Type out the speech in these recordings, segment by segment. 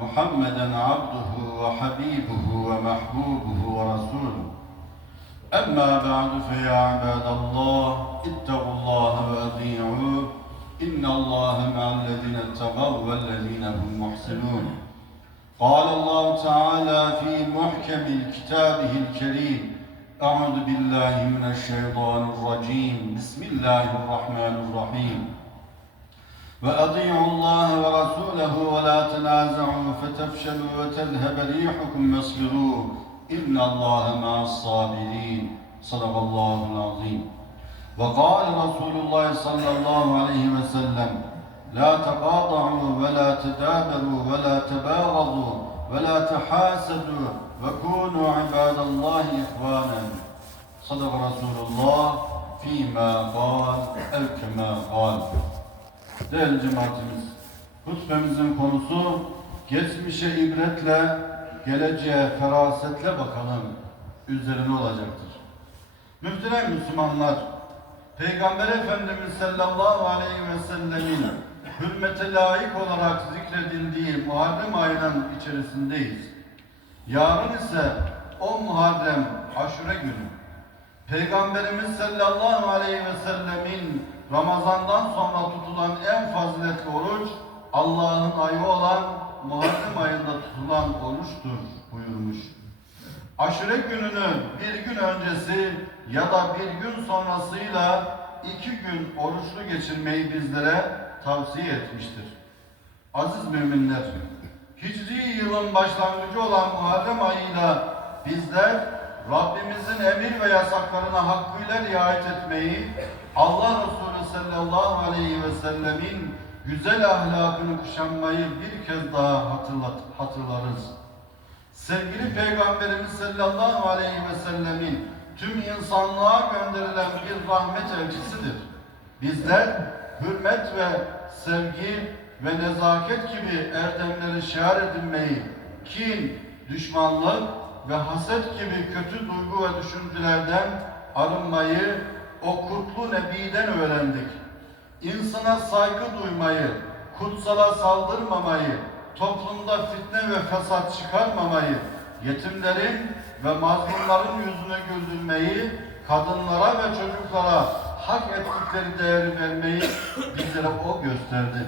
محمدا عبده وحبيبه ومحبوبه ورسوله أما بعد فيا عباد الله اتقوا الله وأطيعوه إن الله مع الذين اتقوا والذين هم محسنون قال الله تعالى في محكم كتابه الكريم أعوذ بالله من الشيطان الرجيم بسم الله الرحمن الرحيم وأطيعوا الله ورسوله ولا تنازعوا فتفشلوا وتذهب ريحكم واصبروا. إن الله مع الصابرين. صدق الله العظيم. وقال رسول الله صلى الله عليه وسلم لا تقاطعوا ولا تدابروا ولا تباغضوا ولا تحاسدوا وكونوا عباد الله إخوانا. صدق رسول الله فيما قال أو كما قال. Değerli cemaatimiz, hutbemizin konusu geçmişe ibretle, geleceğe ferasetle bakalım üzerine olacaktır. Muhterem Müslümanlar, Peygamber Efendimiz sallallahu aleyhi ve sellemin hürmete layık olarak zikredildiği Muharrem ayının içerisindeyiz. Yarın ise o Muharrem aşure günü. Peygamberimiz sallallahu aleyhi ve sellemin Ramazan'dan sonra tutulan en faziletli oruç Allah'ın ayı olan Muharrem ayında tutulan oruçtur buyurmuş. Aşure gününü bir gün öncesi ya da bir gün sonrasıyla iki gün oruçlu geçirmeyi bizlere tavsiye etmiştir. Aziz müminler, Hicri yılın başlangıcı olan Muharrem ayıyla bizler Rabbimizin emir ve yasaklarına hakkıyla riayet etmeyi, Allah Resulü sallallahu aleyhi ve sellemin güzel ahlakını kuşanmayı bir kez daha hatırlat, hatırlarız. Sevgili Peygamberimiz sallallahu aleyhi ve sellemin tüm insanlığa gönderilen bir rahmet elçisidir. Bizler hürmet ve sevgi ve nezaket gibi erdemleri şiar edinmeyi, kin, düşmanlık ve haset gibi kötü duygu ve düşüncelerden arınmayı o kutlu Nebi'den öğrendik. İnsana saygı duymayı, kutsala saldırmamayı, toplumda fitne ve fesat çıkarmamayı, yetimlerin ve mazlumların yüzüne güldürmeyi, kadınlara ve çocuklara hak ettikleri değeri vermeyi bizlere o gösterdi.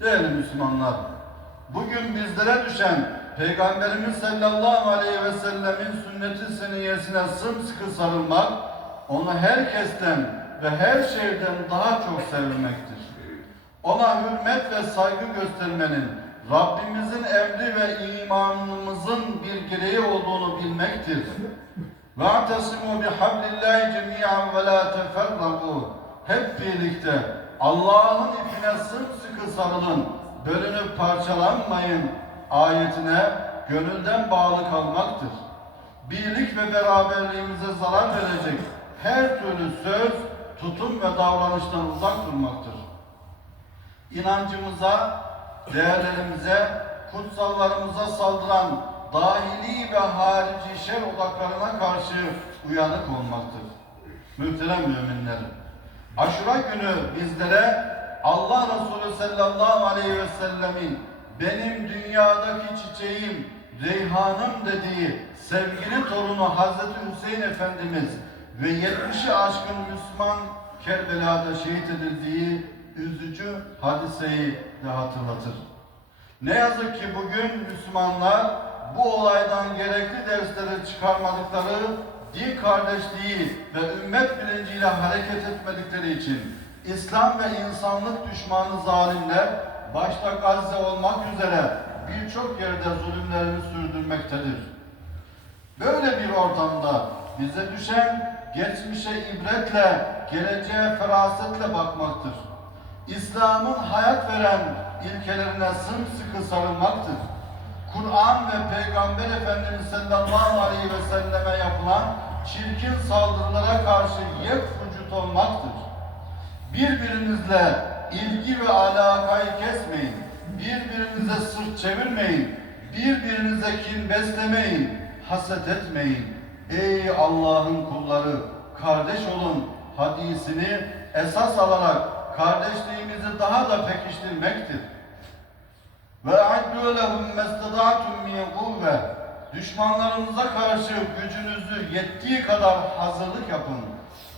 Değerli Müslümanlar, bugün bizlere düşen Peygamberimiz sallallahu aleyhi ve sellemin sünneti seniyesine sımsıkı sarılmak, onu herkesten ve her şeyden daha çok sevmektir. Ona hürmet ve saygı göstermenin Rabbimizin emri ve imanımızın bir gereği olduğunu bilmektir. وَاَعْتَصِمُوا بِحَبْلِ اللّٰهِ جَمِيعًا وَلَا تَفَرَّقُوا Hep birlikte Allah'ın ipine sımsıkı sarılın, bölünüp parçalanmayın ayetine gönülden bağlı kalmaktır. Birlik ve beraberliğimize zarar verecek her türlü söz, tutum ve davranıştan uzak durmaktır. İnancımıza, değerlerimize, kutsallarımıza saldıran dahili ve harici şer odaklarına karşı uyanık olmaktır. Muhterem müminler, Aşura günü bizlere Allah Resulü sallallahu aleyhi ve sellemin benim dünyadaki çiçeğim, reyhanım dediği sevgili torunu Hazreti Hüseyin Efendimiz ve 70'i aşkın Müslüman Kerbela'da şehit edildiği üzücü hadiseyi de hatırlatır. Ne yazık ki bugün Müslümanlar bu olaydan gerekli dersleri çıkarmadıkları din kardeşliği ve ümmet bilinciyle hareket etmedikleri için İslam ve insanlık düşmanı zalimler başta Gazze olmak üzere birçok yerde zulümlerini sürdürmektedir. Böyle bir ortamda bize düşen geçmişe ibretle, geleceğe ferasetle bakmaktır. İslam'ın hayat veren ilkelerine sımsıkı sarılmaktır. Kur'an ve Peygamber Efendimiz sallallahu aleyhi ve selleme yapılan çirkin saldırılara karşı yek vücut olmaktır. Birbirinizle ilgi ve alakayı kesmeyin. Birbirinize sırt çevirmeyin. Birbirinize kin beslemeyin. Haset etmeyin. Ey Allah'ın kulları, kardeş olun hadisini esas alarak kardeşliğimizi daha da pekiştirmektir. Ve a'iddu lehum mestada'tum min kuvve. Düşmanlarınıza karşı gücünüzü yettiği kadar hazırlık yapın.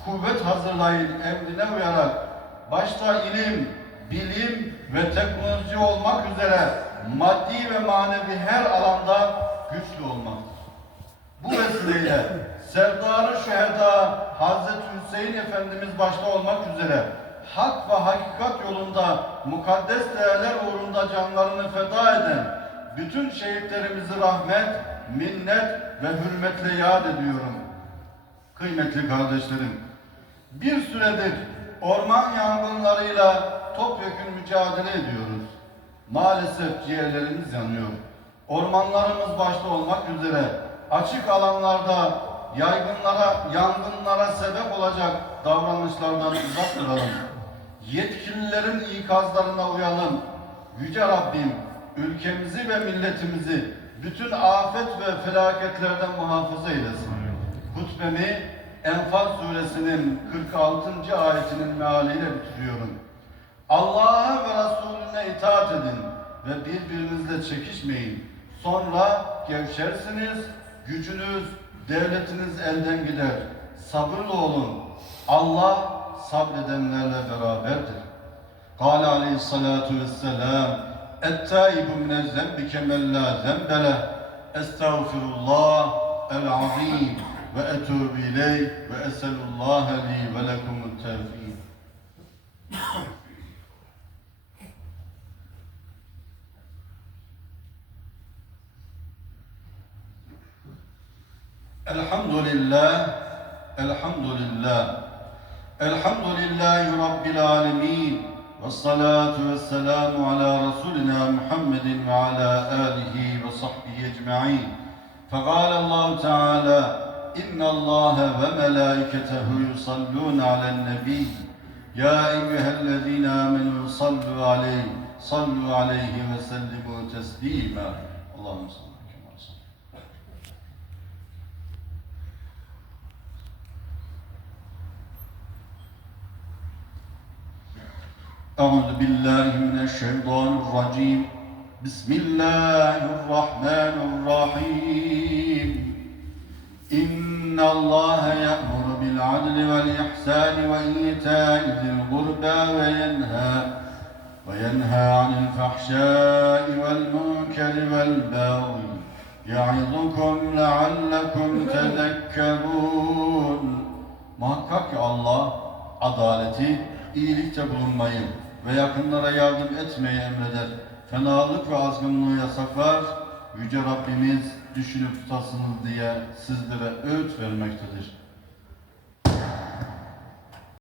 Kuvvet hazırlayın emrine uyarak. Başta ilim, bilim ve teknoloji olmak üzere maddi ve manevi her alanda güçlü olmaktır. Bu vesileyle Serdar-ı Şüheda Hazreti Hüseyin Efendimiz başta olmak üzere hak ve hakikat yolunda mukaddes değerler uğrunda canlarını feda eden bütün şehitlerimizi rahmet, minnet ve hürmetle yad ediyorum. Kıymetli kardeşlerim, bir süredir orman yangınlarıyla topyekun mücadele ediyoruz. Maalesef ciğerlerimiz yanıyor. Ormanlarımız başta olmak üzere açık alanlarda yaygınlara, yangınlara sebep olacak davranışlardan uzak duralım. Yetkililerin ikazlarına uyalım. Yüce Rabbim ülkemizi ve milletimizi bütün afet ve felaketlerden muhafaza eylesin. Hutbemi Enfal suresinin 46. ayetinin mealiyle bitiriyorum. Allah'a ve Resulüne itaat edin ve birbirinizle çekişmeyin. Sonra gevşersiniz, gücünüz, devletiniz elden gider. Sabırlı olun. Allah sabredenlerle beraberdir. Kale aleyhissalatu vesselam Ettaibu mine zembi kemel la zembele Estağfirullah el azim وَاَتُوبُ اِلَيْهِ وَاَسَلُ اللّٰهَ لِي وَلَكُمُ التَّوْفِيقِ. الحمد لله الحمد لله الحمد لله رب العالمين والصلاة والسلام على رسولنا محمد وعلى آله وصحبه أجمعين. فقال الله تعالى إن الله وملائكته يصلون على النبي يا أيها الذين آمنوا صلوا عليه صلوا عليه وسلموا تسليما اللهم صل كما صلى أعوذ بالله من الشيطان الرجيم بسم الله الرحمن الرحيم إن الله يأمر بالعدل والإحسان وإيتاء ذي القربى وينهى وينهى عن الفحشاء والمنكر والبغي يعظكم لعلكم تذكرون Muhakkak ki Allah adaleti, iyilikte bulunmayı ve yakınlara yardım etmeyi emreder. Fenalık ve azgınlığı yasaklar. Yüce Rabbimiz düşünüp tutasınız diye sizlere öğüt vermektedir.